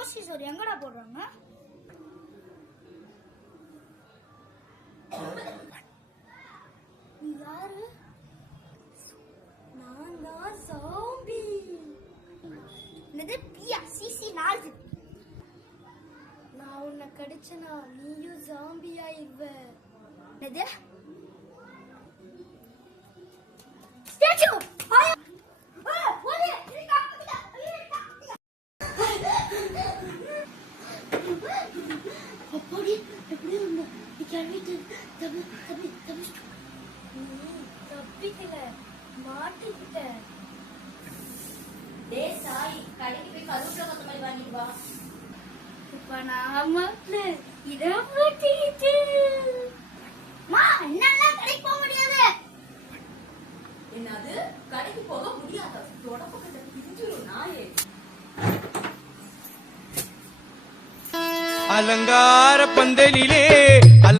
ஊசி சோறு எங்கடா போடுறாங்க? நீ யாரு? நான் தான் ஜாம்பி. என்னது பியா சிசி நாலு. நான் உன்னை கடிச்சனா நீயும் ஜாம்பி ஆயிடுவ. என்னது? ஸ்டாச்சு அப்படி எப்படி இருந்த தப்பிக்கல மாட்டிக்கிட்ட. டேய் சாய், கடைக்கு போய் கருவேப்பிலை கொத்தமல்லி வாங்கிட்டு வா. இப்ப நான் மாட்டேன், இத மாட்டிக்கிட்டு. மா என்னால கடைக்கு போக முடியாது. என்னது கடைக்கு போக முடியாத? தொடப்ப கிட்ட பிஞ்சிரும் நாயே. அலங்கார பந்தலிலே